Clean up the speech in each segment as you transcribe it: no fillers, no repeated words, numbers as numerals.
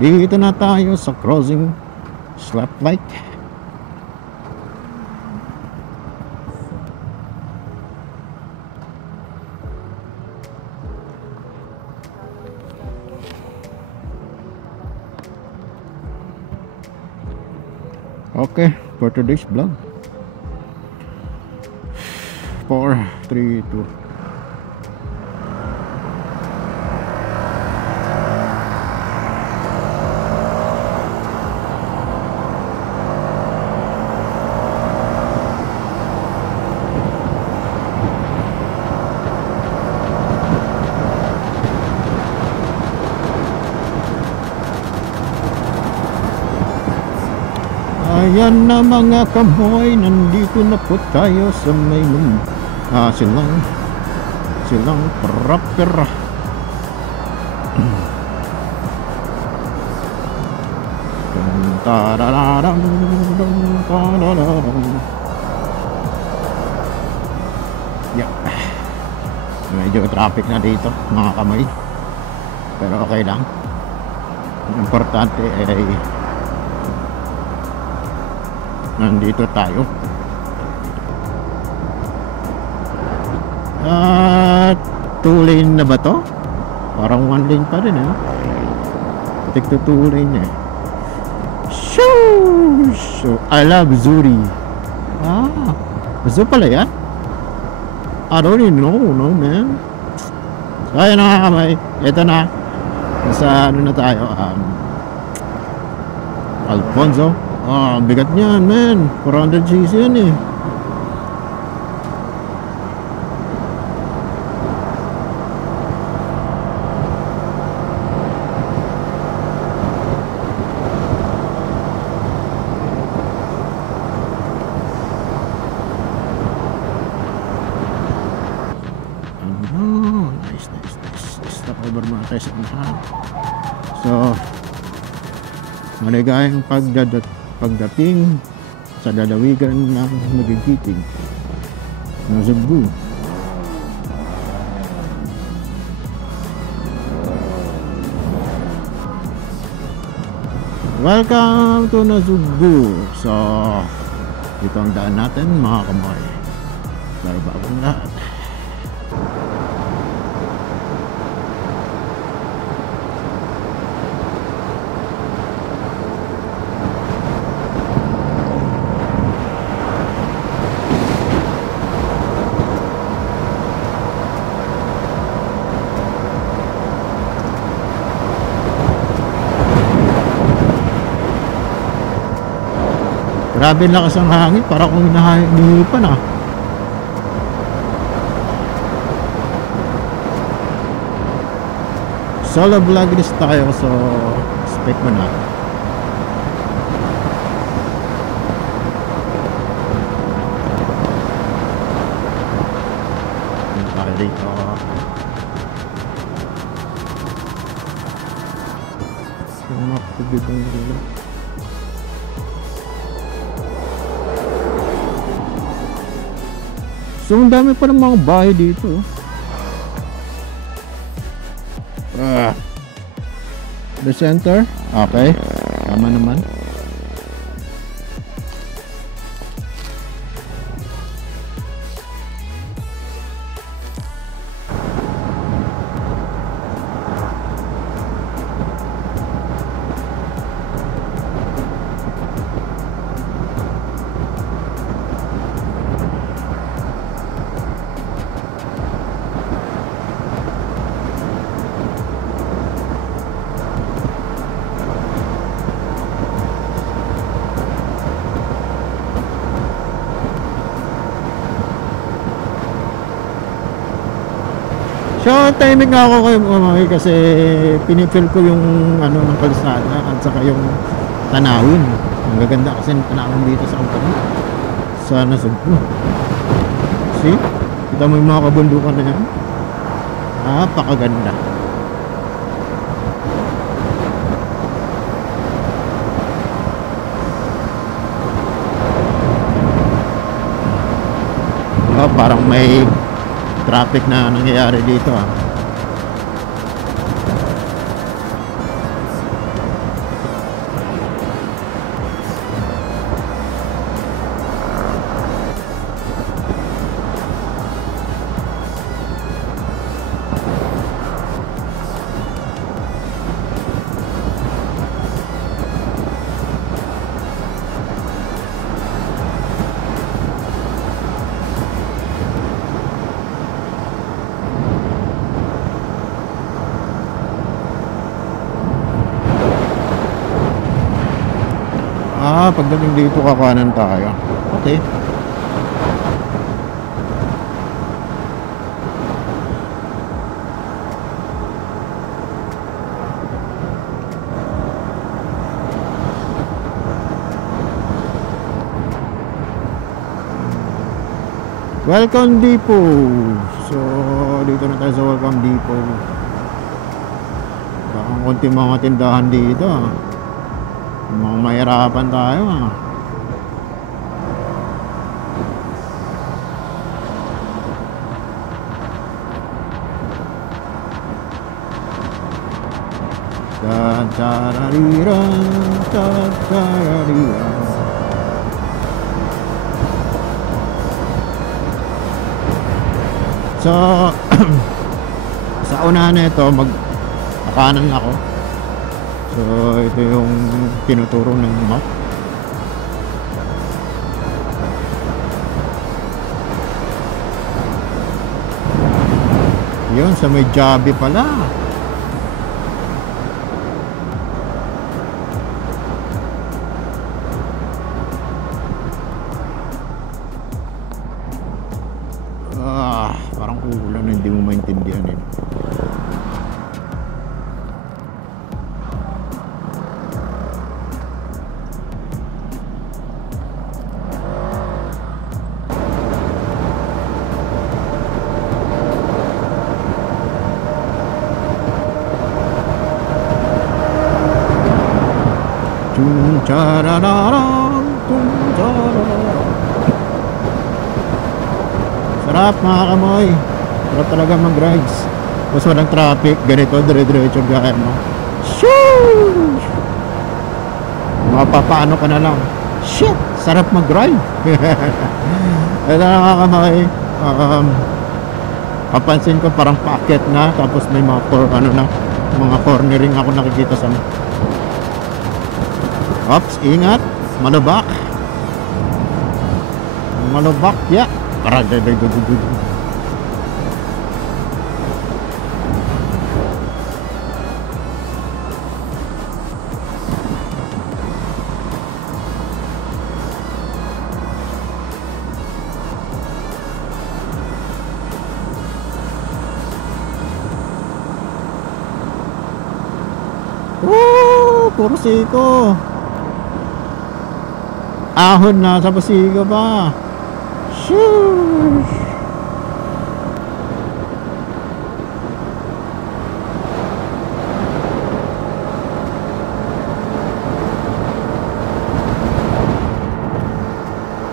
Dito na tayo sa crossing stoplight. Okay, for today's vlog, 4, 3, 2. Ayan na mga kamoy, nandito na po tayo sa may silang proper. Yeah. Medyo traffic na dito mga kamoy, pero okay lang. Importante ay nandito tayo. At 2 lane na ba to? Parang 1 lane pa rin eh. Take to 2 lane eh. Shoo! So, I love Zuri. Zoo pala yan? I don't even know, no man. So ayun na kamay, ito na. Nasa ano na tayo, Alfonso. Bigat niyan, man. 400cc yan eh. Nice. Stop over muna tayo sa unahan. So, maligayang pagdating sa lalawigan ng magigiting ng Cebu. Welcome to Cebu. So, ito ang daan natin mga kamoy. Pero bagong lahat, grabe lakas ang hangin, para kung hinihipan Solo vlog list tayo, so expect mo na. Tayo dito. Makapagod ang dito. So, ang dami pa ng mga bahay dito. The center. Okay. Tama naman. So, timing nga ako kayo mga kasi pinifil ko yung ano ng kalsada at saka yung tanawin. Ang gaganda kasi ng tanawin dito sa company. Sana Cebu. See? Kita mo yung mga kabundukan na yan? Napakaganda. Parang may traffic na nangyayari dito pagdating dito kakanan tayo. Okay. Welcome Depot. So dito na tayo sa Welcome Depot. Baka konti mga tindahan dito. Mga mahirapan tayo. So sa unahan na ito kanan ako. So ito yung tinuturo ng map. Yun sa may Jabi pala. Parang ulan na hindi mo maintindihan eh. Sarap mga kamoy. Sarap talaga mag-rides. Tapos walang traffic. Ganito, dire-diretso gaya mo. Shoo! Mapapaano ka na lang. Shit! Sarap mag-ride. Ito na mga kamoy. Kapansin ko parang paakyat na. Tapos may mga mga cornering ako nakikita sa Ops, ingat. Malubak. Malubak, ya. Parang puro siko. Ahon na sa pasigo pa. Shush.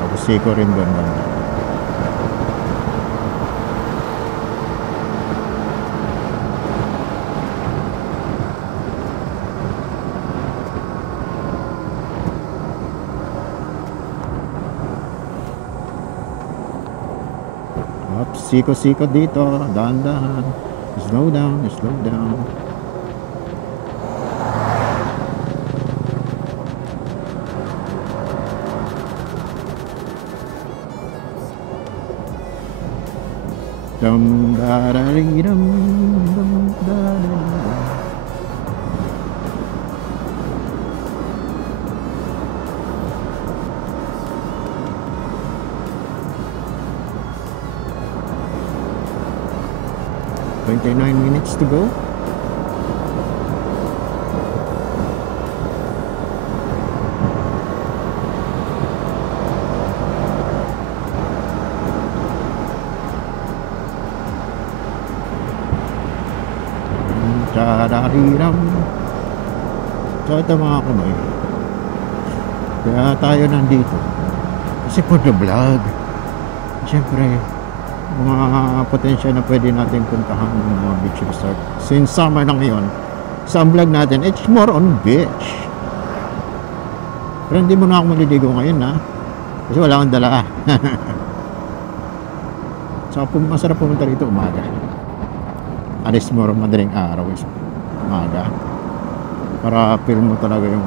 Sa pasigo rin banda. Siko-siko dito, dahan-dahan. Slow down, slow down. Dum da da ding dum dum da da da. 29 minutes to go. Dadariram. So ito mga kamay, kaya tayo nandito kasi for the vlog. Siyempre mga potential na pwede natin puntahan ng mga beach resort. Since summer na ngayon, sa vlog natin, it's more on beach. Pero hindi mo na ako maliligo ngayon ha, kasi wala akong dala. So masarap pumunta rito umaga. Alis mo madaling araw is umaga para feel mo talaga yung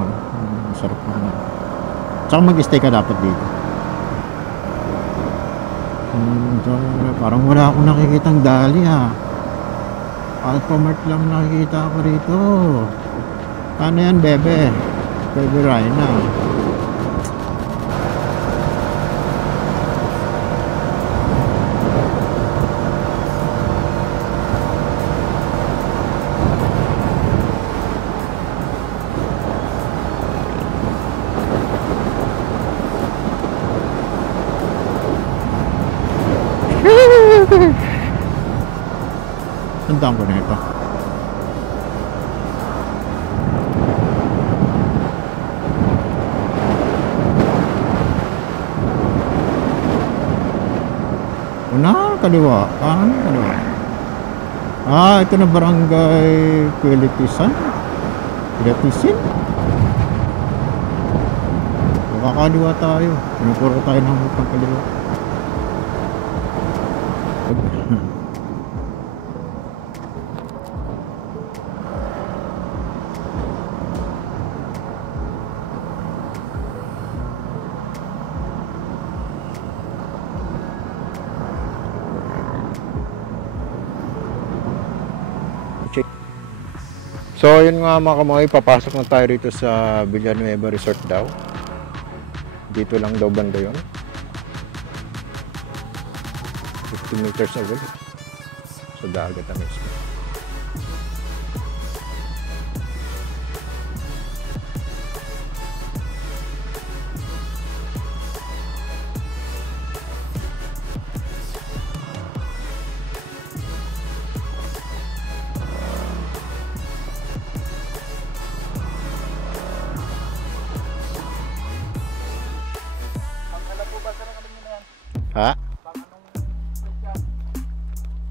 sarap na. Tsaka mag-stay ka dapat dito. So, parang wala akong nakikitang dali ha. Alphamart lang nakikita ako rito. Paano yan bebe? Bebe Rhina. Tandaan ko na ito. Una, kaliwa. Kaliwa. Ito na barangay Quilitisan. Makakaliwa tayo. Pinupuro tayo ng kaliwa. So yun nga mga kamoy, papasok na tayo rito sa Villanueva Resort daw. Dito lang daw banda yun. 50 meters away. So dagat na mismo. Ha?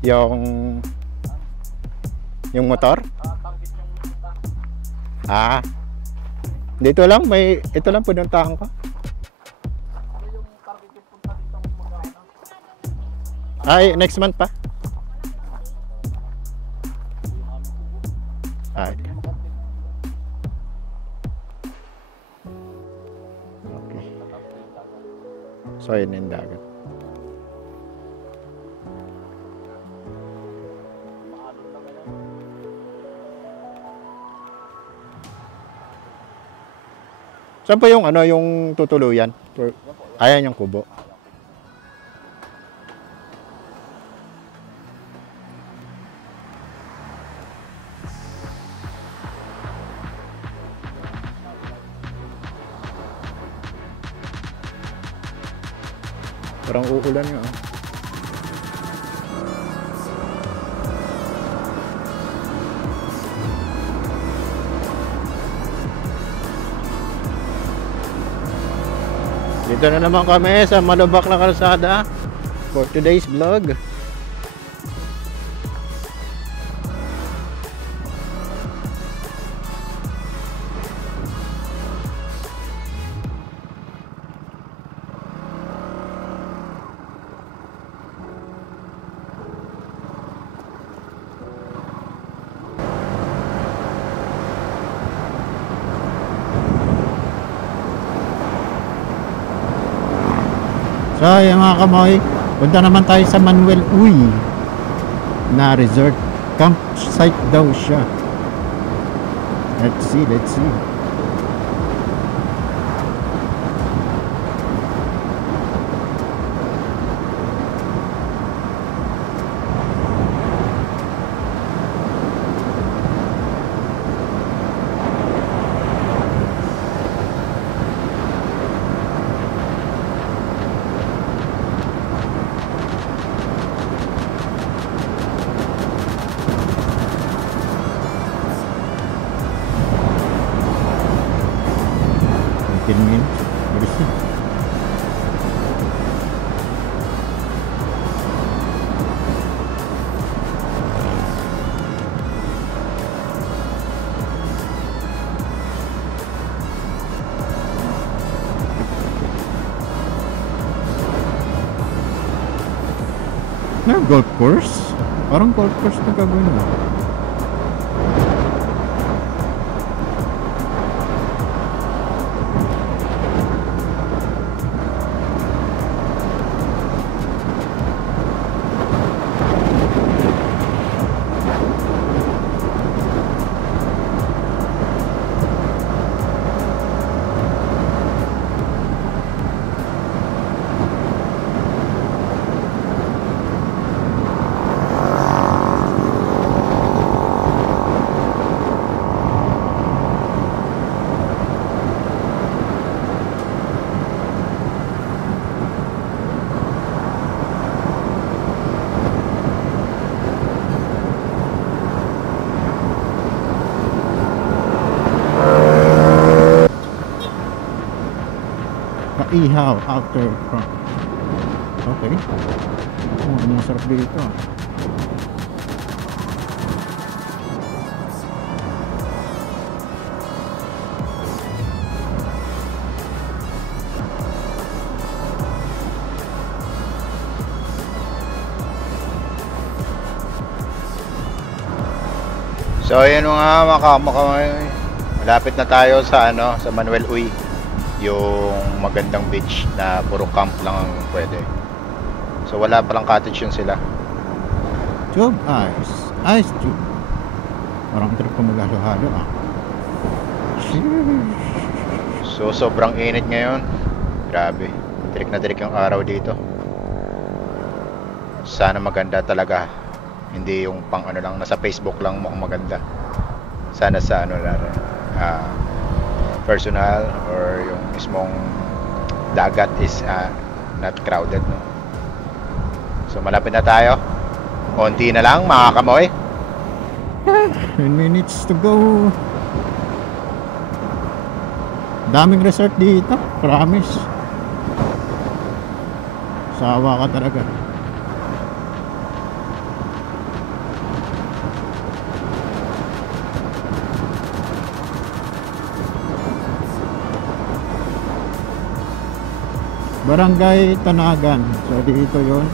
Yung motor? Dito lang ito lang pinuntahan ko. Next month pa. Okay. So yun yung dagat. Saan pa yung yung tutuluyan? Ayan yung kubo. Parang uulan nga. Dito na naman kami sa Malubak na kalsada for today's vlog. So yung mga kamoy, punta naman tayo sa Manuel Uy na resort. Campsite daw siya. Let's see. Golf course? Parang golf course na gagawin mo. Ihaw after front. Okay. Masarap dito. So ayun nga malapit na tayo sa sa Manuel Uy, yung magandang beach na puro camp lang ang pwede. So wala palang cottage yun sila. Tube ice tube. Parang trip ko maghalo-halo So sobrang init ngayon. Grabe, tirik na tirik yung araw dito. Sana maganda talaga. Hindi yung pang lang, nasa Facebook lang mukhang maganda. Sana sa personal or yung mismong dagat is not crowded, no? So malapit na tayo. Konti na lang mga kamoy. 10 minutes to go. Daming resort dito, promise. Sawa ka talaga. Barangay Tanagan. So dito yon.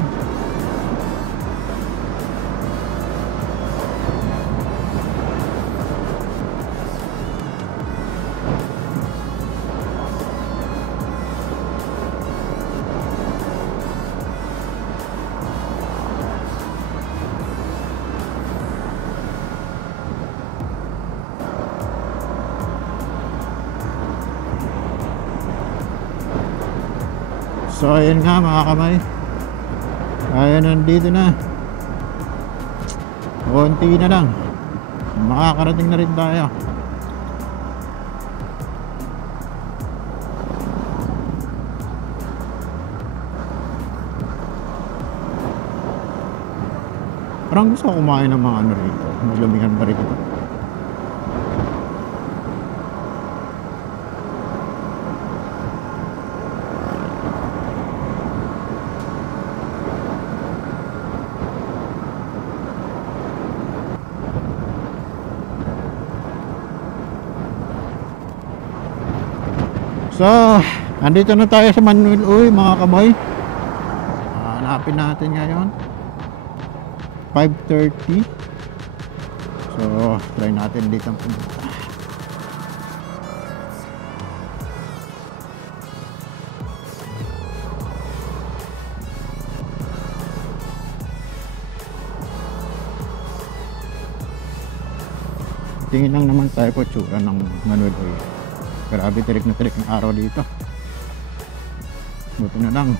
So ayun nga mga kamay. Ayan, nandito na. Konti na lang. Makakarating na rin tayo. Parang gusto ko kumain ng mga rito. Maglamihan pa rin ito. So, andito na tayo sa Manuel Uy mga kaboy. Hanapin natin ngayon 5:30. So, try natin dito ang pumunta. Tingin lang naman tayo po tsura ng Manuel Uy. Grabe, tirik na tirik ang araw dito. Buti na lang,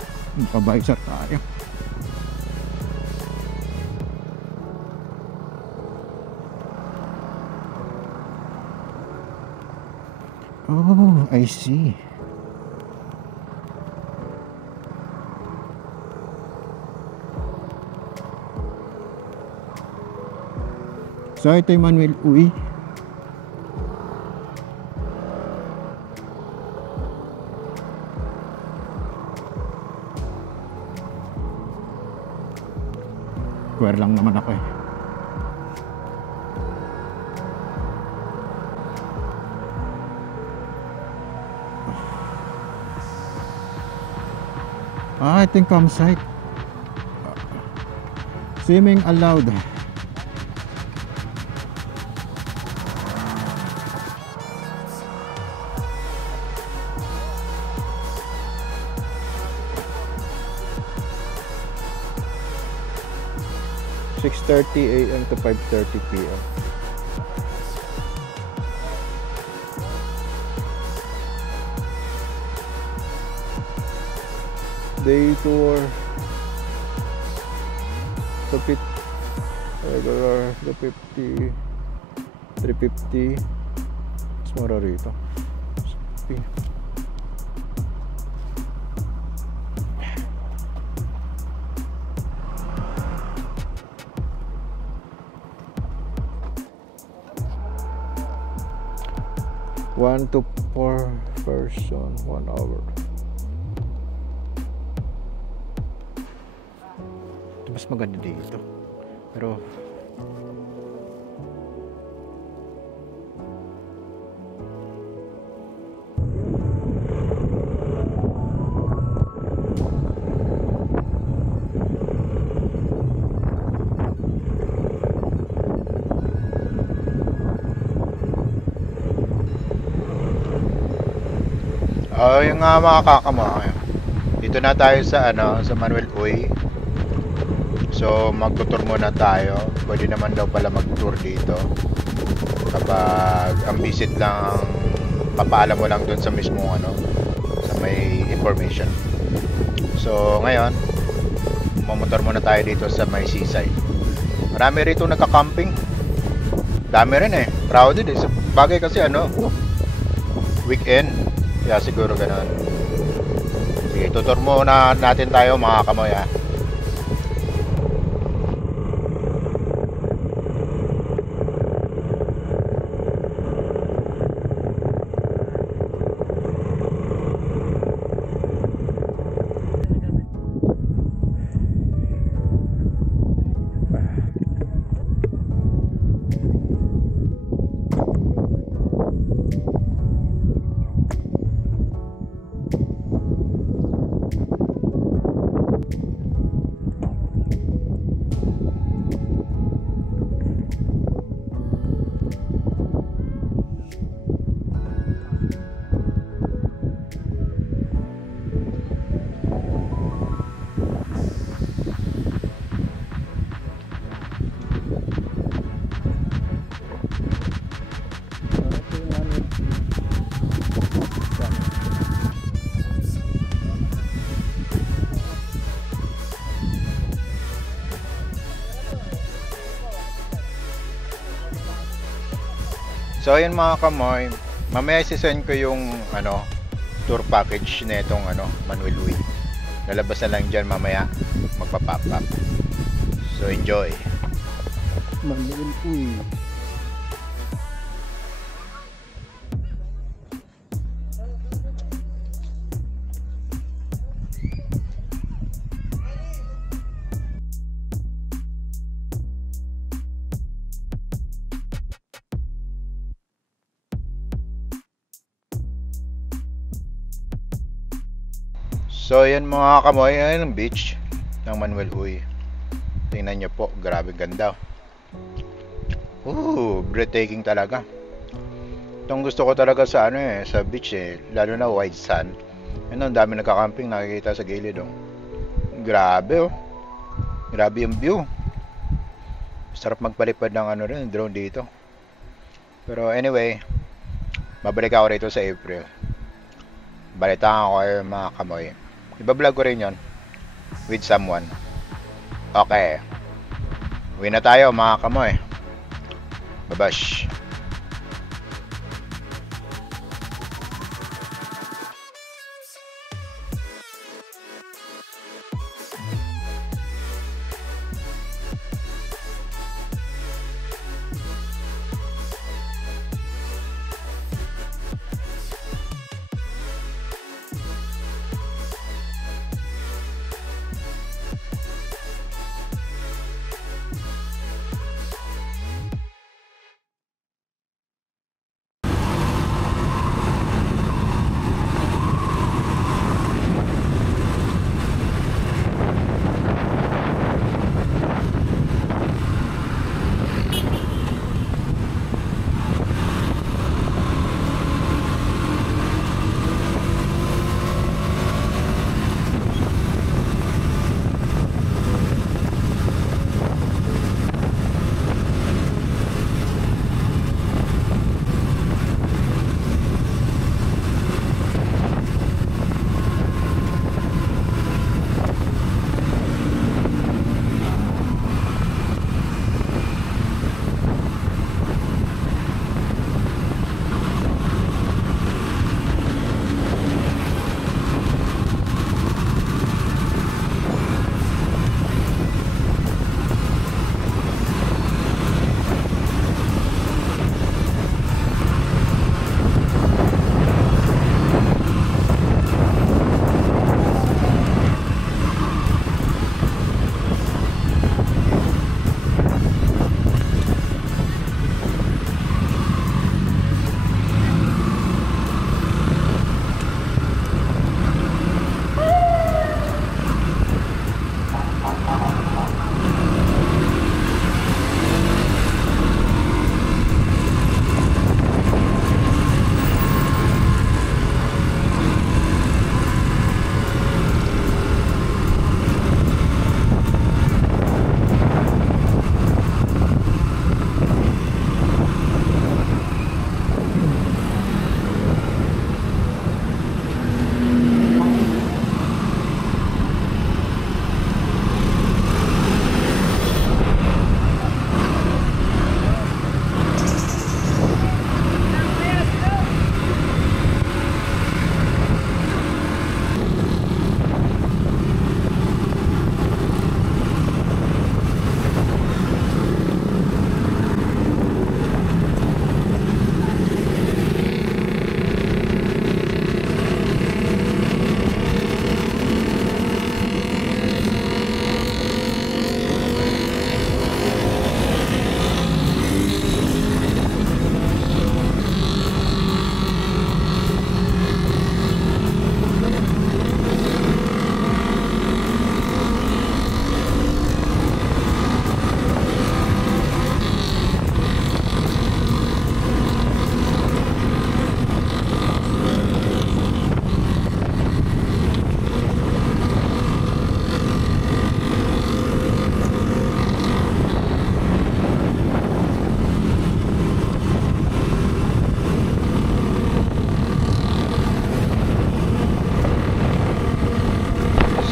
pabaysar tayo. Oh, I see. So ito yung Manuel Uy. Square lang naman ako eh. I think campsite. Swimming allowed. (6:30 AM to 5:30 PM). Day tour. The regular, the 50, 350. Mas mura rito. $1 to 4 person, 1 hour. Mas maganda dito. Pero yung nga mga kakama, dito na tayo sa sa Manuel Uy. So magtutur muna tayo. Pwede naman daw pala mag-tour dito kapag ang visit lang, papaalam mo lang dun sa mismong sa may information. So ngayon mamotor muna tayo dito sa may seaside. Marami rito nagka-camping. Dami rin crowded sa bagay kasi weekend. Kaya siguro ganun. Sige, tutur muna natin tayo mga kamoy So ayun mga kamoy, mamaya sisend ko yung tour package na itong Manuel Uy. Lalabas na lang dyan mamaya, magpa-pop up. So enjoy. Manuel Uy. So yan mga kamoy, ayun ang beach ng Manuel Uy. Tingnan nyo po, grabe ganda. Breathtaking talaga. Itong gusto ko talaga sa sa beach lalo na white sand. Ang dami nagka-camping, nakikita sa gilid Grabe Grabe yung view. Sarap magpalipad ng drone dito. Pero anyway, babalik ako rito sa April. Balitaan ko kayo mga kamoy. Iba-vlog ko rin yon with someone. Okay. Uwi na tayo mga kamoy. Babash.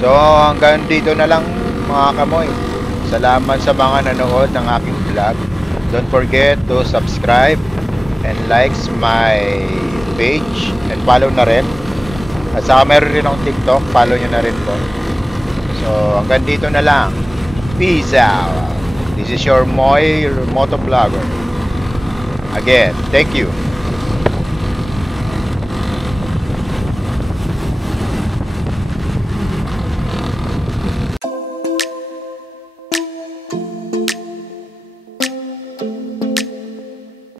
So hanggang dito na lang mga kamoy. Salamat sa mga nanood ng aking vlog. Don't forget to subscribe and likes my page and follow na rin. At saka meron rin akong TikTok, follow nyo na rin po. So hanggang dito na lang. Peace out. This is your Moy Motovlogger. Again, thank you.